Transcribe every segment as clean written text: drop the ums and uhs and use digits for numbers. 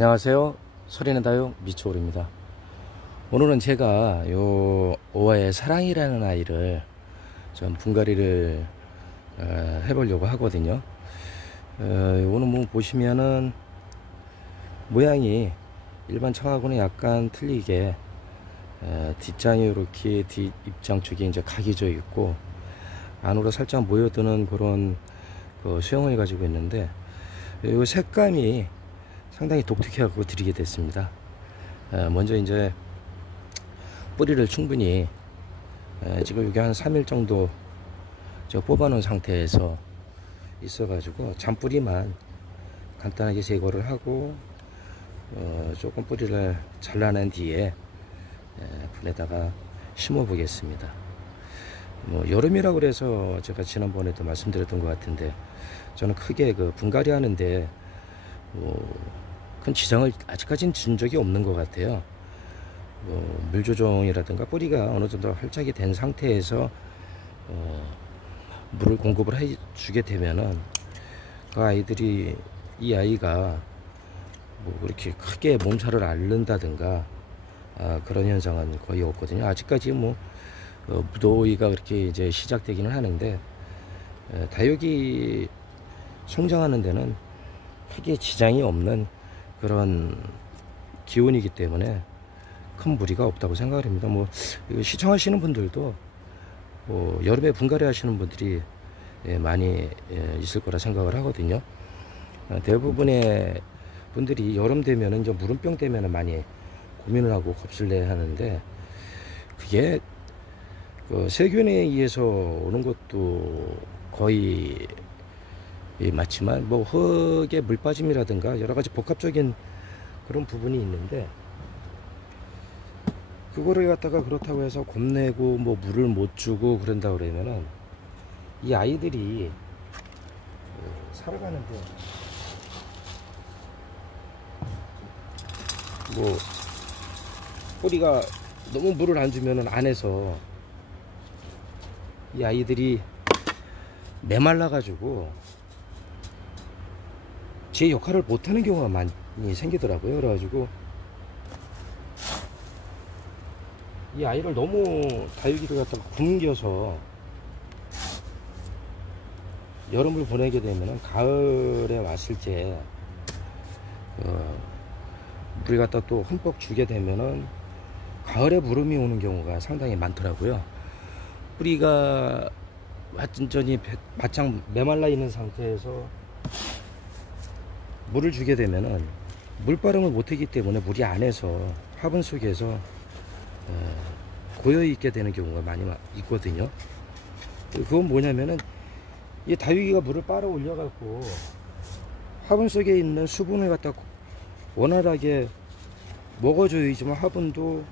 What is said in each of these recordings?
안녕하세요. 소리는 다요 미추홀입니다. 오늘은 제가 요 5화의 사랑이라는 아이를 좀 분갈이를 해보려고 하거든요. 오늘 뭐 보시면은 모양이 일반 청하고는 약간 틀리게 뒷장이 이렇게 뒷입장 쪽에 이제 각이 져 있고 안으로 살짝 모여드는 그런 그 수영을 가지고 있는데 이 색감이 상당히 독특해갖고 드리게 됐습니다. 먼저 이제 뿌리를 충분히 지금 여기 한 3일 정도 뽑아 놓은 상태에서 있어가지고 잔뿌리만 간단하게 제거를 하고 조금 뿌리를 잘라낸 뒤에 분에다가 심어 보겠습니다. 뭐 여름이라고 그래서 제가 지난번에도 말씀드렸던 것 같은데 저는 크게 그 분갈이 하는데 큰 지장을 아직까지는 준 적이 없는 것 같아요. 물 조정이라든가 뿌리가 어느 정도 활착이 된 상태에서 물을 공급을 해 주게 되면은 그 아이들이 이 아이가 뭐 그렇게 크게 몸살을 앓는다든가 그런 현상은 거의 없거든요. 아직까지 뭐 무더위가 그렇게 이제 시작되기는 하는데 다육이 성장하는 데는 크게 지장이 없는 그런 기온이기 때문에 큰 무리가 없다고 생각을 합니다. 뭐 시청하시는 분들도 여름에 분갈이 하시는 분들이 많이 있을 거라 생각을 하거든요. 대부분의 분들이 여름 되면은 이제 무름병 때문에 많이 고민을 하고 겁을 내야 하는데 그게 그 세균에 의해서 오는 것도 거의 맞지만 뭐 흙에 물 빠짐이라든가 여러 가지 복합적인 그런 부분이 있는데 그거를 갖다가 그렇다고 해서 겁내고 뭐 물을 못 주고 그런다 그러면은 이 아이들이 살아가는데 뭐 뿌리가 너무 물을 안 주면은 안에서 이 아이들이 메말라 가지고 제 역할을 못하는 경우가 많이 생기더라고요. 그래가지고 이 아이를 너무 다육이를 갖다가 굶겨서 여름을 보내게 되면은 가을에 왔을 때 물을 갖다 또 흠뻑 주게 되면은 가을에 무름이 오는 경우가 상당히 많더라고요. 뿌리가 완전히 바짝 메말라 있는 상태에서 물을 주게 되면은 물바름을 못하기 때문에 물이 안에서 화분 속에서 고여 있게 되는 경우가 많이 있거든요. 그건 뭐냐면은 이 다육이가 물을 빨아 올려 갖고 화분 속에 있는 수분을 갖다 원활하게 먹어줘야지만 화분도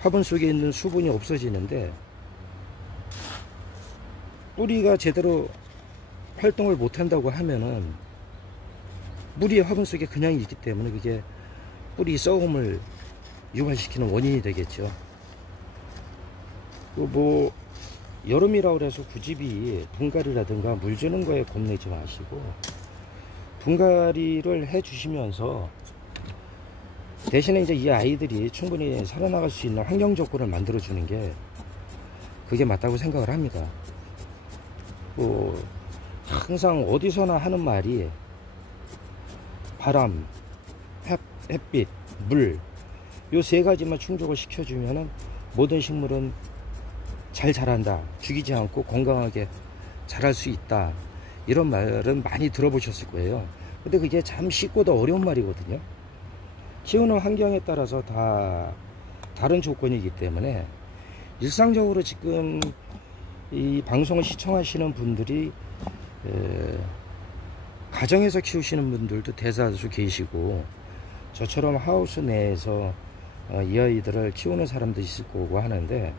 화분 속에 있는 수분이 없어지는데 뿌리가 제대로 활동을 못한다고 하면은 물이 화분 속에 그냥 있기 때문에 그게 뿌리 썩음을 유발시키는 원인이 되겠죠. 뭐 여름이라고 해서 굳이 분갈이라든가 물 주는 거에 겁내지 마시고 분갈이를 해 주시면서 대신에 이제 이 아이들이 충분히 살아나갈 수 있는 환경 조건을 만들어 주는 게 그게 맞다고 생각을 합니다. 뭐 항상 어디서나 하는 말이 바람, 햇빛, 물 요 세 가지만 충족을 시켜주면은 모든 식물은 잘 자란다, 죽이지 않고 건강하게 자랄 수 있다, 이런 말은 많이 들어보셨을 거예요. 근데 그게 참 쉽고도 어려운 말이거든요. 키우는 환경에 따라서 다 다른 조건이기 때문에 일상적으로 지금 이 방송을 시청하시는 분들이 가정에서 키우시는 분들도 대다수 계시고 저처럼 하우스 내에서 이 아이들을 키우는 사람도 있을 거고 하는데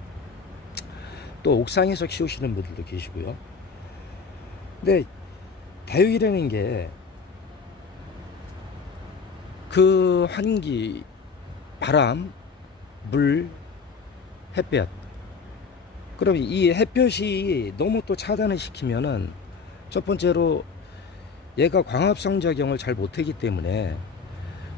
또 옥상에서 키우시는 분들도 계시고요. 근데 다육이라는 게 그 환기, 바람, 물, 햇볕, 그럼 이 햇볕이 너무 또 차단을 시키면은 첫 번째로 얘가 광합성 작용을 잘 못하기 때문에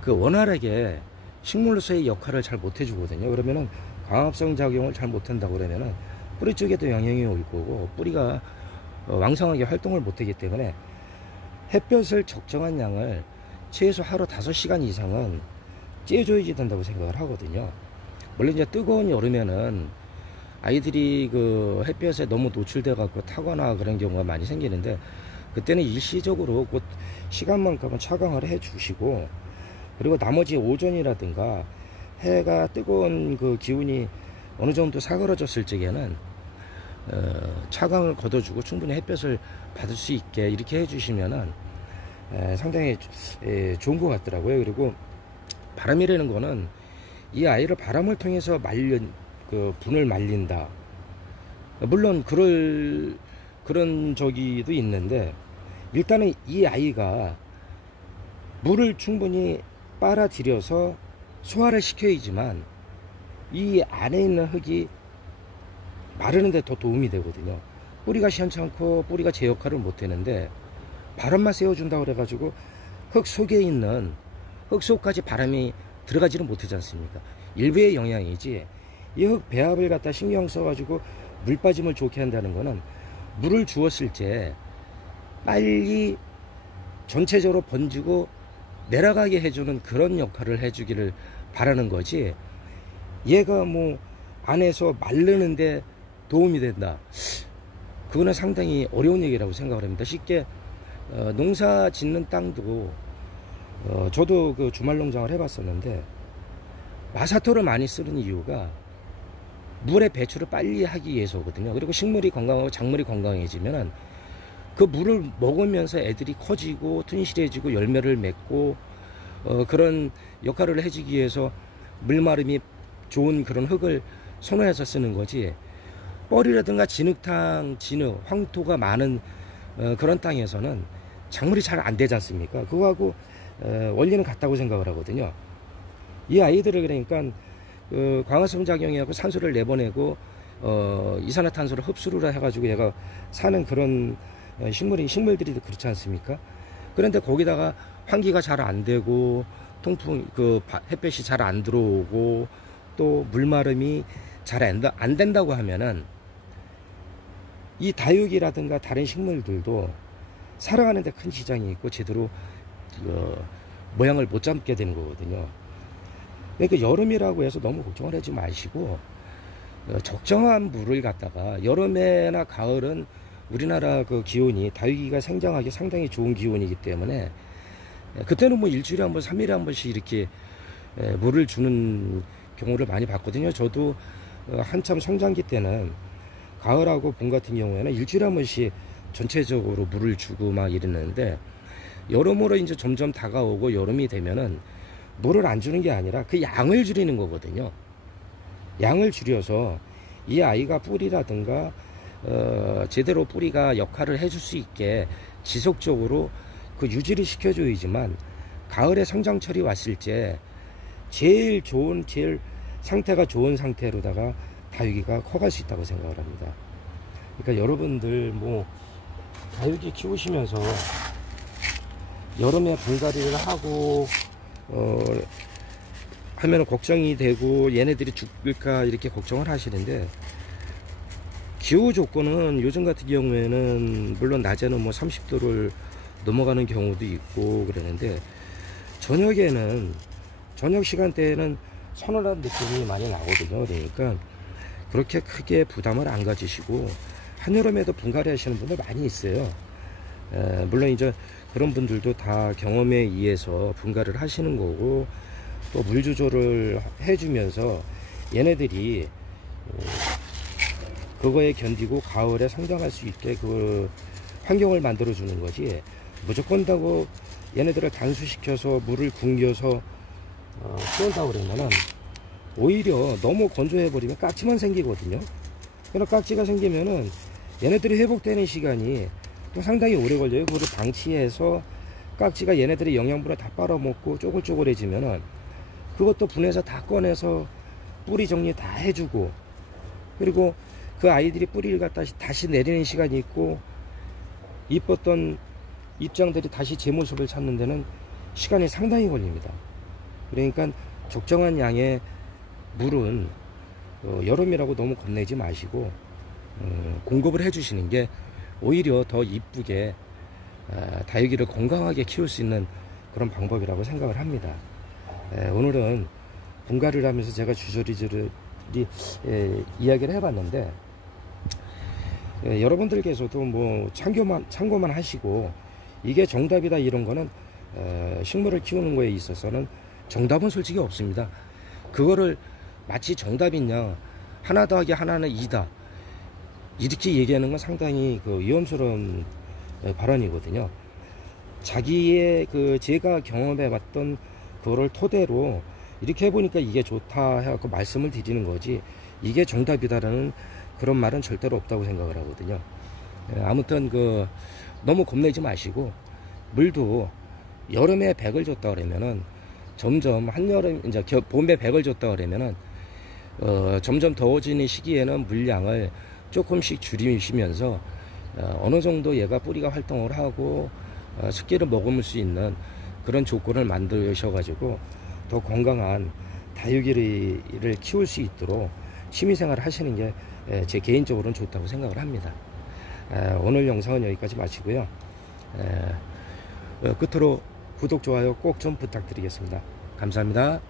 그 원활하게 식물로서의 역할을 잘 못해주거든요. 그러면은 광합성 작용을 잘 못한다고 그러면은 뿌리 쪽에도 영향이 올 거고, 뿌리가 왕성하게 활동을 못하기 때문에 햇볕을 적정한 양을 최소 하루 5시간 이상은 쬐줘야지 된다고 생각을 하거든요. 원래 이제 뜨거운 여름에는 아이들이 그 햇볕에 너무 노출돼 갖고 타거나 그런 경우가 많이 생기는데, 그때는 일시적으로 곧 시간만큼은 차광을 해 주시고, 그리고 나머지 오전이라든가 해가 뜨거운 그 기운이 어느 정도 사그러졌을 적에는 차광을 걷어주고 충분히 햇볕을 받을 수 있게 이렇게 해주시면은 상당히 좋은 것 같더라고요. 그리고 바람이라는 거는 이 아이를 바람을 통해서 그 분을 말린다. 물론 그런 저기도 있는데, 일단은 이 아이가 물을 충분히 빨아들여서 소화를 시켜야지만 이 안에 있는 흙이 마르는 데 더 도움이 되거든요. 뿌리가 시원찮고 뿌리가 제 역할을 못 하는데, 바람만 쐬어준다고 그래가지고 흙 속에 있는 흙 속까지 바람이 들어가지는 못하지 않습니까? 일부의 영향이지, 이 흙 배합을 갖다 신경 써가지고 물 빠짐을 좋게 한다는 거는 물을 주었을 때 빨리 전체적으로 번지고 내려가게 해주는 그런 역할을 해주기를 바라는 거지, 얘가 뭐 안에서 마르는데 도움이 된다, 그거는 상당히 어려운 얘기라고 생각을 합니다. 쉽게 농사 짓는 땅도 저도 그 주말 농장을 해봤었는데, 마사토를 많이 쓰는 이유가 물의 배출을 빨리 하기 위해서거든요. 그리고 식물이 건강하고 작물이 건강해지면은 그 물을 먹으면서 애들이 커지고 튼실해지고 열매를 맺고 그런 역할을 해주기 위해서 물마름이 좋은 그런 흙을 선호해서 쓰는 거지, 뻘이라든가 진흙탕, 진흙, 황토가 많은 그런 땅에서는 작물이 잘 안 되지 않습니까? 그거하고 원리는 같다고 생각을 하거든요. 이 아이들을 그러니까 광합성 작용이하고 산소를 내보내고 이산화탄소를 흡수를 해가지고 얘가 사는 그런 식물들이 그렇지 않습니까? 그런데 거기다가 환기가 잘 안 되고 햇볕이 잘 안 들어오고 또 물마름이 잘 안 된다고 하면은 이 다육이라든가 다른 식물들도 살아가는데 큰 지장이 있고 제대로 모양을 못 잡게 되는 거거든요. 그러니까 여름이라고 해서 너무 걱정을 하지 마시고 적정한 물을 갖다가, 여름에나 가을은 우리나라 그 기온이 다육이가 생장하기 상당히 좋은 기온이기 때문에 그때는 뭐 일주일에 한 번, 3일에 한 번씩 이렇게 물을 주는 경우를 많이 봤거든요. 저도 한참 성장기 때는 가을하고 봄 같은 경우에는 일주일에 한 번씩 전체적으로 물을 주고 막 이랬는데, 여름으로 이제 점점 다가오고 여름이 되면은 물을 안 주는 게 아니라 그 양을 줄이는 거거든요. 양을 줄여서 이 아이가 뿌리라든가 제대로 뿌리가 역할을 해줄 수 있게 지속적으로 그 유지를 시켜줘야지만 가을에 성장철이 왔을 때 제일 상태가 좋은 상태로다가 다육이가 커갈 수 있다고 생각을 합니다. 그러니까 여러분들 뭐 다육이 키우시면서 여름에 분갈이를 하고 하면 걱정이 되고 얘네들이 죽을까 이렇게 걱정을 하시는데, 기후 조건은 요즘 같은 경우에는 물론 낮에는 뭐 30도를 넘어가는 경우도 있고 그러는데, 저녁 시간대에는 서늘한 느낌이 많이 나거든요. 그러니까 그렇게 크게 부담을 안 가지시고, 한여름에도 분갈이 하시는 분들 많이 있어요. 물론 이제 그런 분들도 다 경험에 의해서 분갈이를 하시는 거고, 또 물 조절을 해주면서 얘네들이 그거에 견디고 가을에 성장할 수 있게 그 환경을 만들어 주는 거지, 무조건 다고 얘네들을 단수시켜서 물을 굶겨서 키운다고 그러면은 오히려 너무 건조해 버리면 깍지만 생기거든요. 그래서 깍지가 생기면은 얘네들이 회복되는 시간이 또 상당히 오래 걸려요. 그거를 방치해서 깍지가 얘네들의 영양분을 다 빨아먹고 쪼글쪼글해지면은 그것도 분해서 다 꺼내서 뿌리 정리 다 해주고, 그리고 그 아이들이 뿌리를 갖다 다시 내리는 시간이 있고, 이뻤던 입장들이 다시 제 모습을 찾는 데는 시간이 상당히 걸립니다. 그러니까 적정한 양의 물은 여름이라고 너무 겁내지 마시고 공급을 해 주시는 게 오히려 더 이쁘게 다육이를 건강하게 키울 수 있는 그런 방법이라고 생각을 합니다. 오늘은 분갈이를 하면서 제가 주저리저리 이야기를 해봤는데, 여러분들께서도 뭐 참고만 하시고 이게 정답이다 이런 거는 식물을 키우는 거에 있어서는 정답은 솔직히 없습니다. 그거를 마치 정답이냐, 하나 더하기 하나는 2다 이렇게 얘기하는 건 상당히 위험스러운 발언이거든요. 자기의 제가 경험해봤던 그거를 토대로 이렇게 해보니까 이게 좋다 해갖고 말씀을 드리는 거지, 이게 정답이다라는 그런 말은 절대로 없다고 생각을 하거든요. 아무튼 너무 겁내지 마시고, 물도 여름에 100을 줬다 그러면은 점점 한여름 이제 봄에 100을 줬다 그러면은 점점 더워지는 시기에는 물량을 조금씩 줄이시면서 어느 정도 얘가 뿌리가 활동을 하고 습기를 머금을 수 있는 그런 조건을 만드셔가지고 더 건강한 다육이를 키울 수 있도록 취미생활을 하시는 게 제 개인적으로는 좋다고 생각을 합니다. 오늘 영상은 여기까지 마치고요. 끝으로 구독, 좋아요 꼭 좀 부탁드리겠습니다. 감사합니다.